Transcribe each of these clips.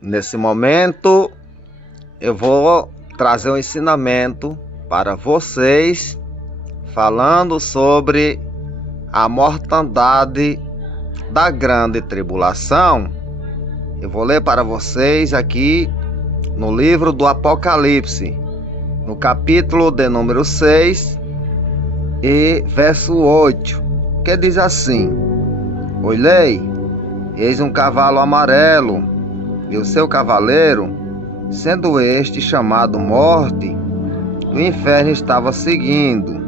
Nesse momento, eu vou trazer um ensinamento para vocês, falando sobre a mortandade da grande tribulação. Eu vou ler para vocês aqui no livro do Apocalipse, no capítulo de número 6 e verso 8, que diz assim: Olhei, eis um cavalo amarelo, e o seu cavaleiro, sendo este chamado Morte, o inferno estava seguindo,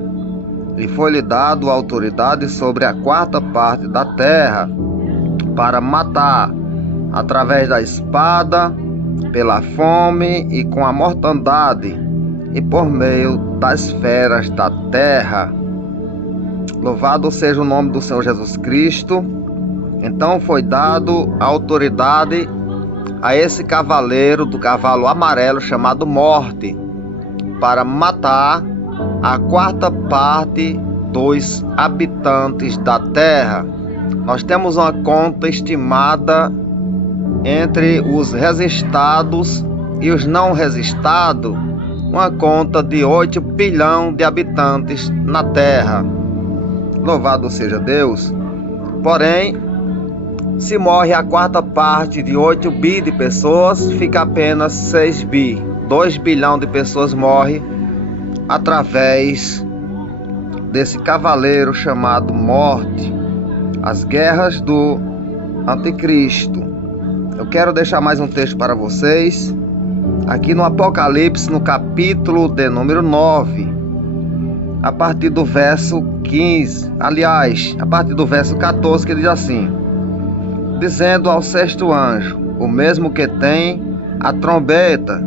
e foi-lhe dado autoridade sobre a quarta parte da terra, para matar, através da espada, pela fome e com a mortandade, e por meio das feras da terra. Louvado seja o nome do Senhor Jesus Cristo. Então foi dado a autoridade a esse cavaleiro do cavalo amarelo chamado Morte, para matar a quarta parte dos habitantes da terra. Nós temos uma conta estimada entre os registrados e os não registrados, uma conta de 8 bilhões de habitantes na terra. Louvado seja Deus. Porém, se morre a quarta parte de 8 bi de pessoas, fica apenas 6 bi. 2 bilhões de pessoas morrem através desse cavaleiro chamado Morte. As guerras do Anticristo. Eu quero deixar mais um texto para vocês, aqui no Apocalipse, no capítulo de número 9, a partir do verso 15, aliás, a partir do verso 14, que diz assim: dizendo ao sexto anjo, o mesmo que tem a trombeta,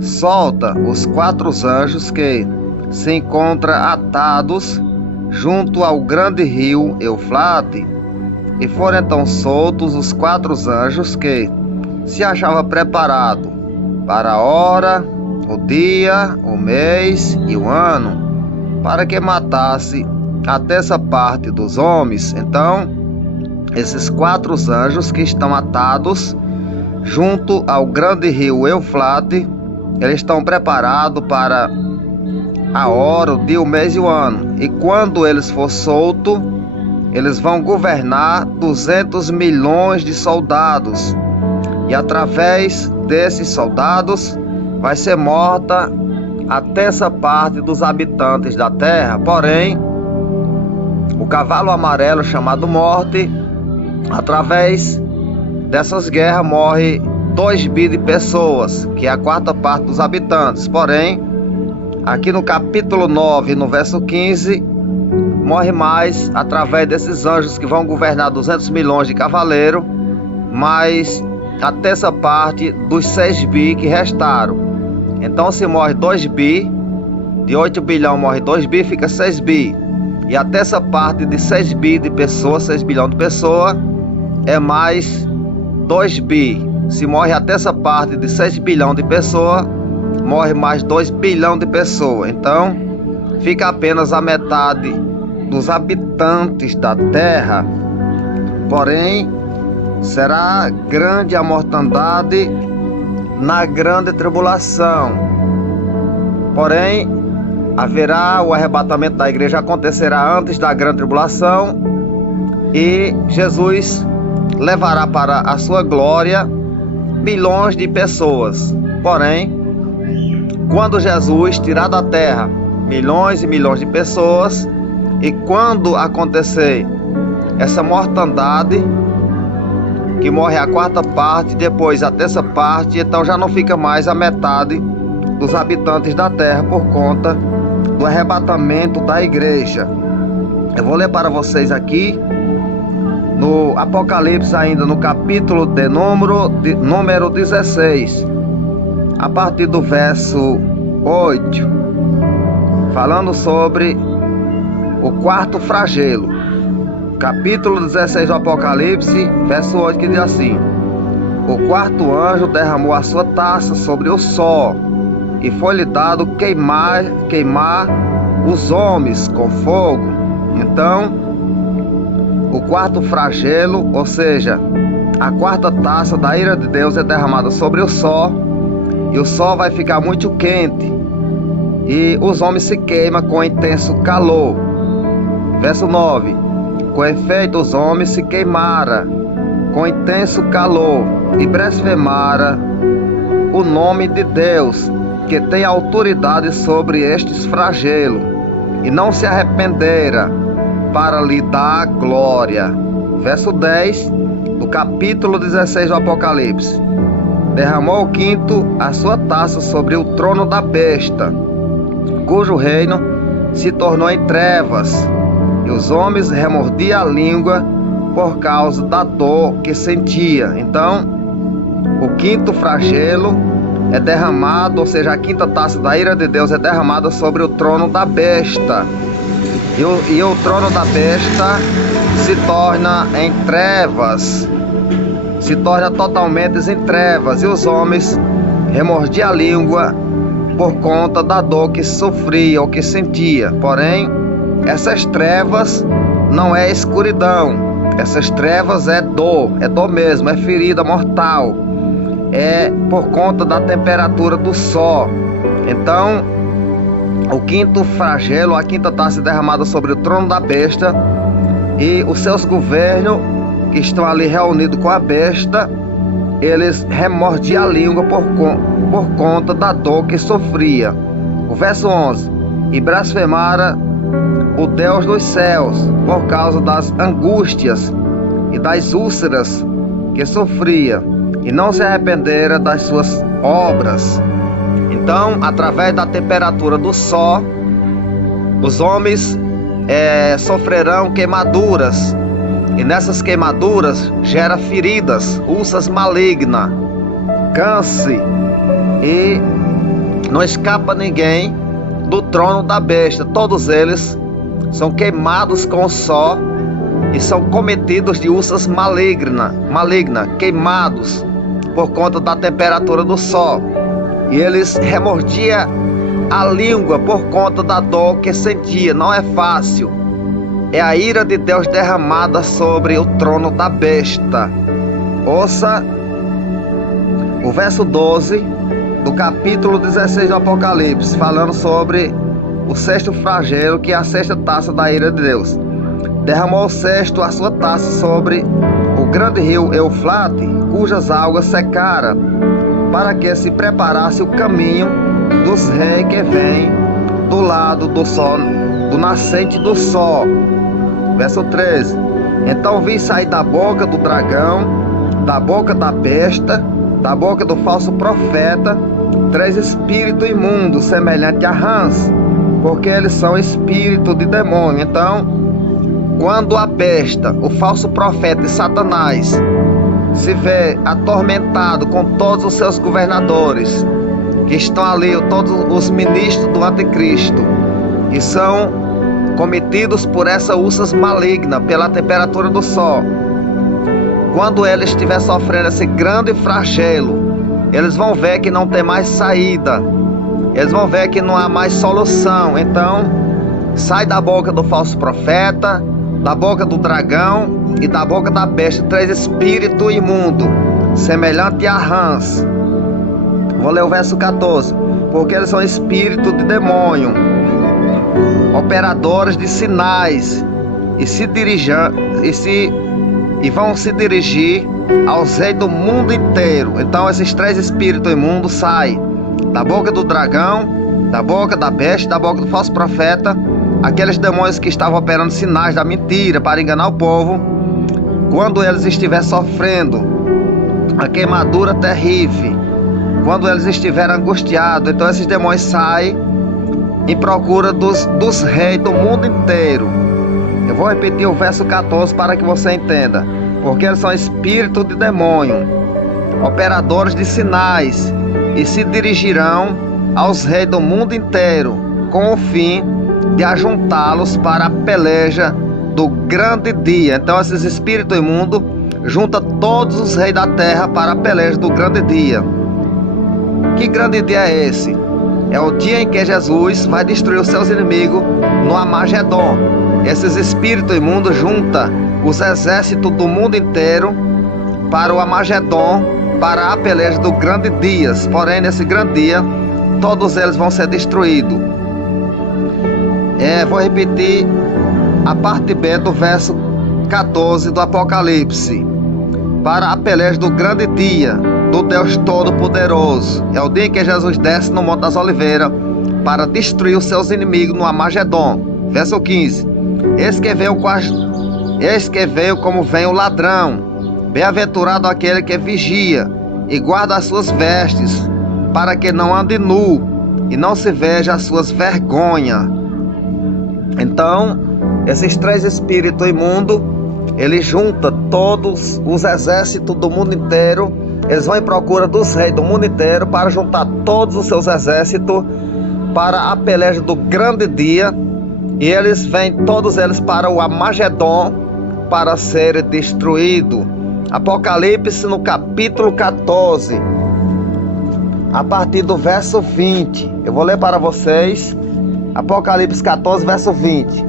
solta os 4 anjos que se encontram atados junto ao grande rio Eufrate. E foram então soltos os 4 anjos que se achavam preparados para a hora, o dia, o mês e o ano, para que matasse a terça parte dos homens. Então, esses 4 anjos que estão atados junto ao grande rio Eufrate, eles estão preparados para a hora, o dia, o mês e o ano. E quando eles for soltos, eles vão governar 200 milhões de soldados. E através desses soldados vai ser morta a terça parte dos habitantes da terra. Porém, o cavalo amarelo chamado Morte, através dessas guerras morre 2 bi de pessoas, que é a quarta parte dos habitantes. Porém, aqui no capítulo 9, no verso 15, morre mais através desses anjos que vão governar 200 milhões de cavaleiros, mais a terça parte dos 6 bi que restaram. Então, se morre 2 bi, de 8 bilhões morre 2 bi, fica 6 bi. E a terça parte de 6 bi de pessoas, 6 bilhões de pessoas, é mais 2 bi. Se morre a terça parte de 6 bilhões de pessoas, morre mais 2 bilhões de pessoas. Então, fica apenas a metade dos habitantes da terra. Porém, será grande a mortandade na grande tribulação. Porém, haverá o arrebatamento da igreja, acontecerá antes da grande tribulação, e Jesus levará para a sua glória milhões de pessoas. Porém, quando Jesus tirar da terra milhões e milhões de pessoas, e quando acontecer essa mortandade, que morre a quarta parte, depois a terça parte, então já não fica mais a metade dos habitantes da terra por conta do arrebatamento da igreja. Eu vou ler para vocês aqui no Apocalipse, ainda no capítulo de número 16, a partir do verso 8, falando sobre o quarto flagelo. Capítulo 16 do Apocalipse, verso 8, que diz assim: o quarto anjo derramou a sua taça sobre o sol, e foi-lhe dado queimar os homens com fogo. Então, o quarto flagelo, ou seja, a quarta taça da ira de Deus é derramada sobre o sol, e o sol vai ficar muito quente, e os homens se queimam com intenso calor. Verso 9: com efeito os homens se queimaram com intenso calor e blasfemaram o nome de Deus, que tem autoridade sobre estes flagelos, e não se arrependeram para lhe dar glória. Verso 10 do capítulo 16 do Apocalipse: derramou o quinto a sua taça sobre o trono da besta, cujo reino se tornou em trevas, e os homens remordiam a língua por causa da dor que sentia. Então, o quinto flagelo é derramado, ou seja, a quinta taça da ira de Deus é derramada sobre o trono da besta. E o trono da besta se torna em trevas, se torna totalmente em trevas, e os homens remordiam a língua por conta da dor que sofria ou que sentia. Porém, essas trevas não é escuridão, essas trevas é dor mesmo, é ferida mortal, é por conta da temperatura do sol. Então, o quinto flagelo, a quinta taça derramada sobre o trono da besta, e os seus governos que estão ali reunidos com a besta, eles remordiam a língua por conta da dor que sofria. O verso 11: e blasfemaram o Deus dos céus por causa das angústias e das úlceras que sofria, e não se arrependeram das suas obras. Então, através da temperatura do sol, os homens sofrerão queimaduras, e nessas queimaduras gera feridas, úlceras malignas, câncer, e não escapa ninguém do trono da besta. Todos eles são queimados com o sol e são cometidos de úlceras malignas, queimados por conta da temperatura do sol. E eles remordiam a língua por conta da dor que sentia. Não é fácil. É a ira de Deus derramada sobre o trono da besta. Ouça o verso 12 do capítulo 16 do Apocalipse, falando sobre o sexto flagelo, que é a sexta taça da ira de Deus. Derramou o sexto a sua taça sobre o grande rio Eufrate, cujas águas secaram, para que se preparasse o caminho dos reis que vêm do lado do sol, do nascente do sol. Verso 13: então vi sair da boca do dragão, da boca da besta, da boca do falso profeta, 3 espíritos imundos, semelhantes a rãs, porque eles são espíritos de demônio. Então, quando a besta, o falso profeta e Satanás se vê atormentado com todos os seus governadores, que estão ali, todos os ministros do anticristo, e são cometidos por essa úlceras maligna, pela temperatura do sol, quando ele estiver sofrendo esse grande flagelo, eles vão ver que não tem mais saída, eles vão ver que não há mais solução. Então, sai da boca do falso profeta, da boca do dragão e da boca da besta 3 espíritos imundos, semelhante a rãs. Vou ler o verso 14: porque eles são espíritos de demônio, operadores de sinais, e vão se dirigir aos reis do mundo inteiro. Então, esses 3 espíritos imundos saem da boca do dragão, da boca da besta, da boca do falso profeta, aqueles demônios que estavam operando sinais da mentira para enganar o povo. Quando eles estiverem sofrendo a queimadura terrível, quando eles estiverem angustiados, então esses demônios saem em procura dos reis do mundo inteiro. Eu vou repetir o verso 14 para que você entenda. Porque eles são espíritos de demônio, operadores de sinais, e se dirigirão aos reis do mundo inteiro, com o fim de ajuntá-los para a peleja do grande dia. Então, esses espíritos imundos juntam todos os reis da terra para a peleja do grande dia. Que grande dia é esse? É o dia em que Jesus vai destruir os seus inimigos no Armagedon. Esses espíritos imundos juntam os exércitos do mundo inteiro para o Amagedon, para a peleja do grande dia. Porém, nesse grande dia, todos eles vão ser destruídos. Vou repetir a parte B do verso 14 do Apocalipse. Para a peleja do grande dia do Deus Todo-Poderoso. É o dia em que Jesus desce no Monte das Oliveiras para destruir os seus inimigos no Amagedon. Verso 15. Eis que veio como vem o ladrão. Bem-aventurado aquele que vigia e guarda as suas vestes, para que não ande nu e não se veja as suas vergonhas. Então, esses três espíritos imundos, ele junta todos os exércitos do mundo inteiro. Eles vão em procura dos reis do mundo inteiro para juntar todos os seus exércitos para a peleja do grande dia. E eles vêm, todos eles, para o Amagedon para ser destruído. Apocalipse no capítulo 14, a partir do verso 20. Eu vou ler para vocês. Apocalipse 14, verso 20.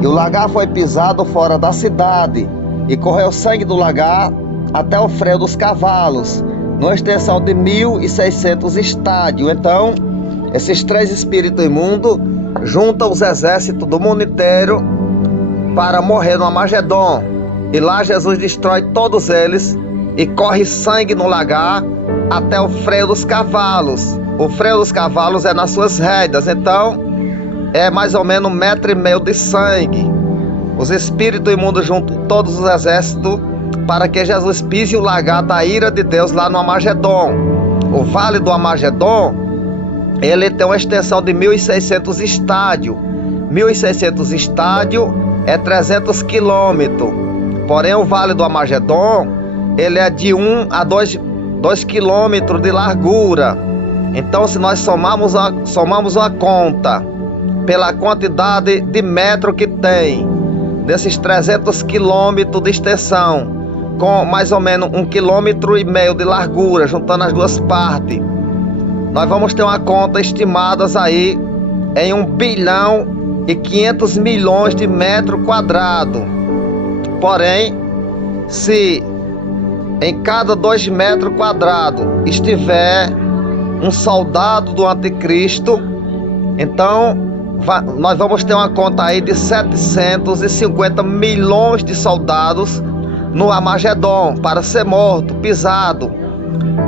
E o lagar foi pisado fora da cidade, e correu sangue do lagar até o freio dos cavalos, numa extensão de 1.600 estádios. Então, esses três espíritos imundos juntam os exércitos do mundo inteiro para morrer no Amagedon. E lá Jesus destrói todos eles e corre sangue no lagar até o freio dos cavalos. O freio dos cavalos é nas suas rédeas. Então, é mais ou menos 1,5 metro de sangue. Os espíritos imundos juntam todos os exércitos para que Jesus pise o lagar da ira de Deus lá no Amagedon. O vale do Amagedon, ele tem uma extensão de 1.600 estádios. 1.600 estádios é 300 quilômetros. Porém, o vale do Amagedon, ele é de 1 a 2 quilômetros de largura. Então, se nós somamos uma conta pela quantidade de metro que tem, desses 300 quilômetros de extensão, com mais ou menos 1,5 quilômetro de largura, juntando as duas partes, nós vamos ter uma conta estimadas aí em 1 bilhão e 500 milhões de metros quadrados. Porém, se em cada 2 metros quadrados estiver um soldado do anticristo, então nós vamos ter uma conta aí de 750 milhões de soldados no Amagedon para ser morto, pisado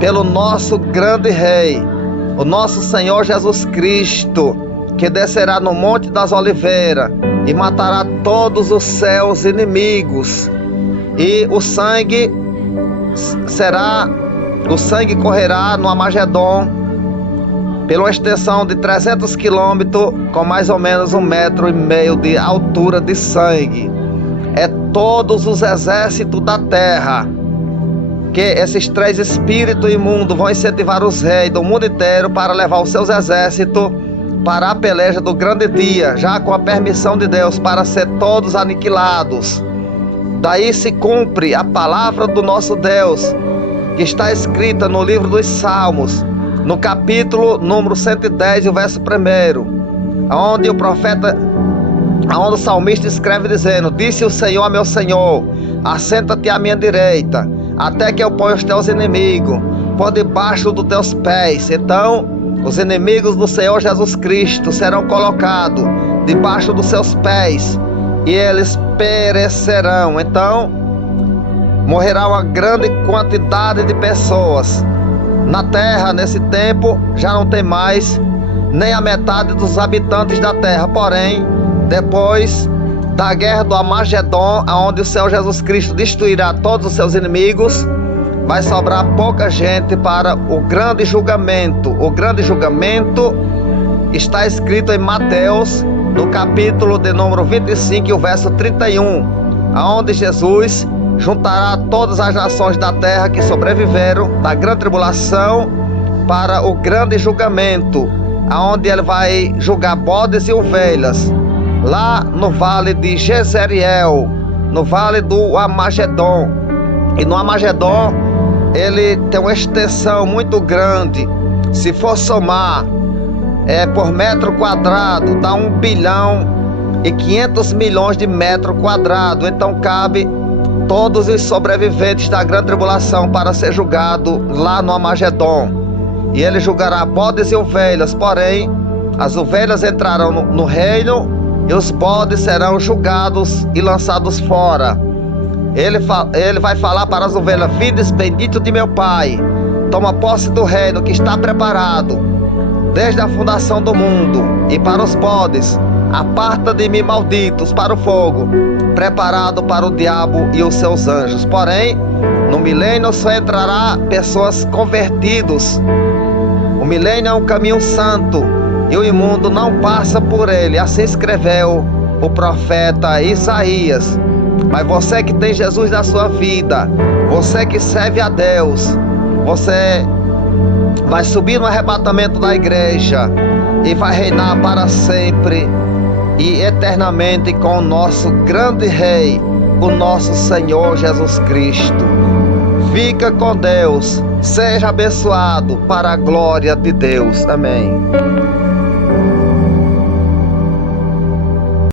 pelo nosso grande rei, o nosso Senhor Jesus Cristo, que descerá no Monte das Oliveiras e matará todos os seus inimigos. E o sangue correrá no Amagedon pela extensão de 300 quilômetros, com mais ou menos 1,5 metro de altura de sangue. É todos os exércitos da terra que esses três espíritos imundos vão incentivar os reis do mundo inteiro para levar os seus exércitos para a peleja do grande dia, já com a permissão de Deus, para ser todos aniquilados. Daí se cumpre a palavra do nosso Deus, que está escrita no livro dos Salmos, no capítulo número 110, o verso 1, onde o salmista escreve dizendo: disse o Senhor a meu Senhor, assenta-te à minha direita, até que eu ponha os teus inimigos por debaixo dos teus pés. Então, os inimigos do Senhor Jesus Cristo serão colocados debaixo dos seus pés e eles perecerão. Então, morrerá uma grande quantidade de pessoas. Na terra, nesse tempo, já não tem mais nem a metade dos habitantes da terra. Porém, depois da guerra do Amagedon, onde o Senhor Jesus Cristo destruirá todos os seus inimigos, vai sobrar pouca gente para o grande julgamento. O grande julgamento está escrito em Mateus, no capítulo de número 25, e o verso 31, onde Jesus juntará todas as nações da terra que sobreviveram da grande tribulação para o grande julgamento, onde ele vai julgar bodes e ovelhas, lá no vale de Jezreel, no vale do Amagedon. E no Amagedon, ele tem uma extensão muito grande. Se for somar por metro quadrado, dá 1 bilhão e 500 milhões de metros quadrados. Então cabe todos os sobreviventes da grande tribulação para ser julgado lá no Armagedon. E ele julgará bodes e ovelhas, porém as ovelhas entrarão no reino e os bodes serão julgados e lançados fora. Ele vai falar para as ovelhas: Vides, bendito de meu Pai, toma posse do reino que está preparado desde a fundação do mundo. E para os bodes: aparta de mim, malditos, para o fogo preparado para o diabo e os seus anjos. Porém, no milênio só entrará pessoas convertidos. O milênio é um caminho santo e o imundo não passa por ele. Assim escreveu o profeta Isaías. Mas você que tem Jesus na sua vida, você que serve a Deus, você vai subir no arrebatamento da igreja e vai reinar para sempre e eternamente com o nosso grande Rei, o nosso Senhor Jesus Cristo. Fica com Deus, seja abençoado para a glória de Deus. Amém.